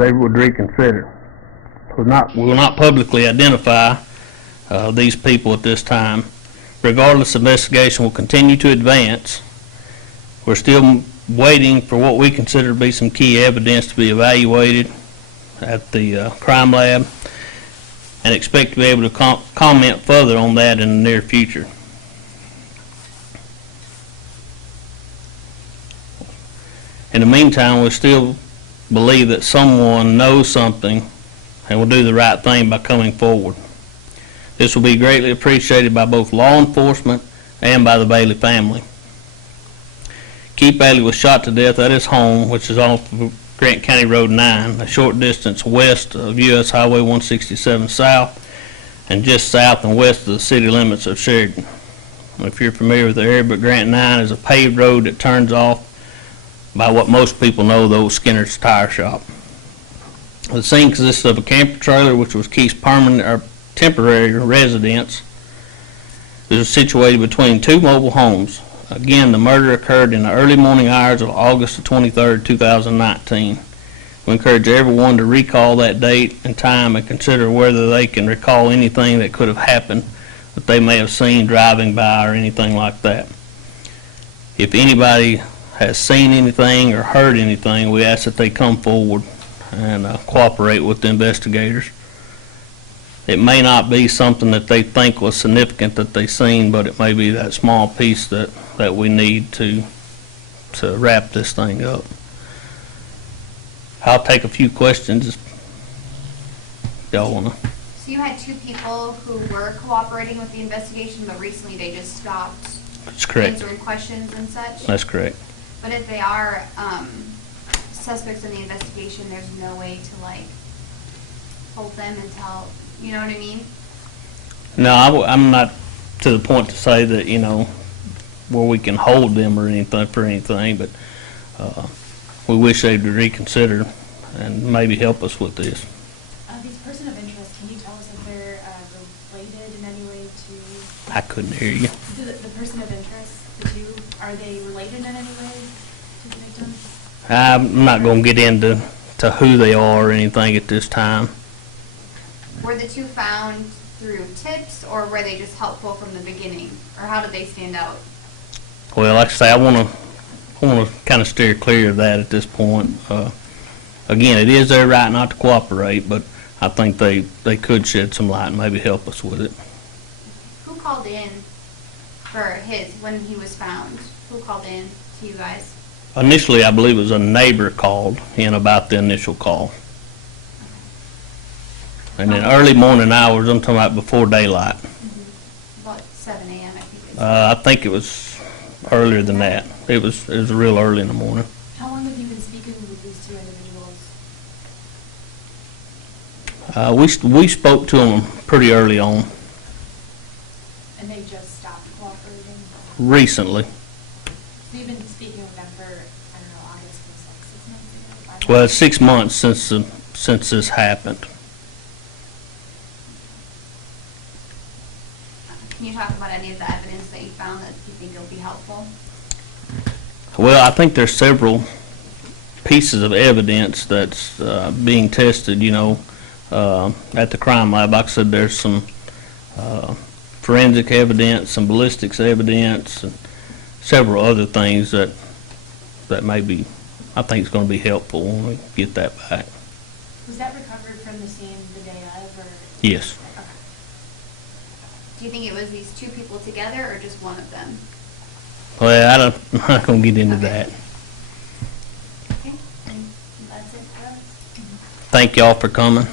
they would reconsider. We will not publicly identify these people at this time. Regardless, investigation will continue to advance. We're still waiting for what we consider to be some key evidence to be evaluated at the crime lab, and expect to be able to comment further on that in the near future. In the meantime, we still believe that someone knows something and will do the right thing by coming forward. This will be greatly appreciated by both law enforcement and by the Bailey family. Keith Bailey was shot to death at his home, which is off of Grant County Road 9, a short distance west of U.S. Highway 167 South and just south and west of the city limits of Sheridan. If you're familiar with the area, but Grant 9 is a paved road that turns off by what most people know, the old Skinner's Tire Shop. The scene consists of a camper trailer, which was Keith's permanent or temporary residence. It was situated between two mobile homes. Again, the murder occurred in the early morning hours of August 23, 2019. We encourage everyone to recall that date and time and consider whether they can recall anything that could have happened that they may have seen driving by or anything like that. If anybody has seen anything or heard anything, we ask that they come forward and cooperate with the investigators. It may not be something that they think was significant that they seen, but it may be that small piece that we need to wrap this thing up. I'll take a few questions if y'all wanna. So you had two people who were cooperating with the investigation, but recently they just stopped That's correct. answering questions and such? That's correct. But if they are suspects in the investigation, there's no way to like hold them until, you know what I mean? No, I'm not to the point to say that, you know, where we can hold them or anything for anything, but we wish they'd reconsider and maybe help us with this. These person of interest, can you tell us if they're related in any way to? I couldn't hear you. The person of interest, the two, are they related in any way to the victim? I'm not going to get into who they are or anything at this time. Were the two found through tips, or were they just helpful from the beginning, or how did they stand out? Well, like I say, I want to kind of steer clear of that at this point. Again, it is their right not to cooperate, but I think they could shed some light and maybe help us with it. Who called in for when he was found? Who called in to you guys? Initially, I believe it was a neighbor called in about the initial call. And in early morning hours, I'm talking about before daylight. About 7 a.m. I think. I think it was earlier than that. It was real early in the morning. How long have you been speaking with these two individuals? We spoke to them pretty early on, And they just stopped cooperating? recently. So you've been speaking with them for, I don't know, August was like 6 months ago? Well, it's 6 months since this happened. Can you talk about any of the evidence that you found that you think will be helpful? Well, I think there's several pieces of evidence that's being tested, you know, at the crime lab. Like I said, there's some forensic evidence, some ballistics evidence, and several other things that maybe I think is going to be helpful when we get that back. Was that recovered from the scene the day of, or? Yes. Okay. Do you think it was these two people together, or just one of them? Well, I'm not going to get into Okay. that. Okay, and that's it for us. Thank y'all for coming.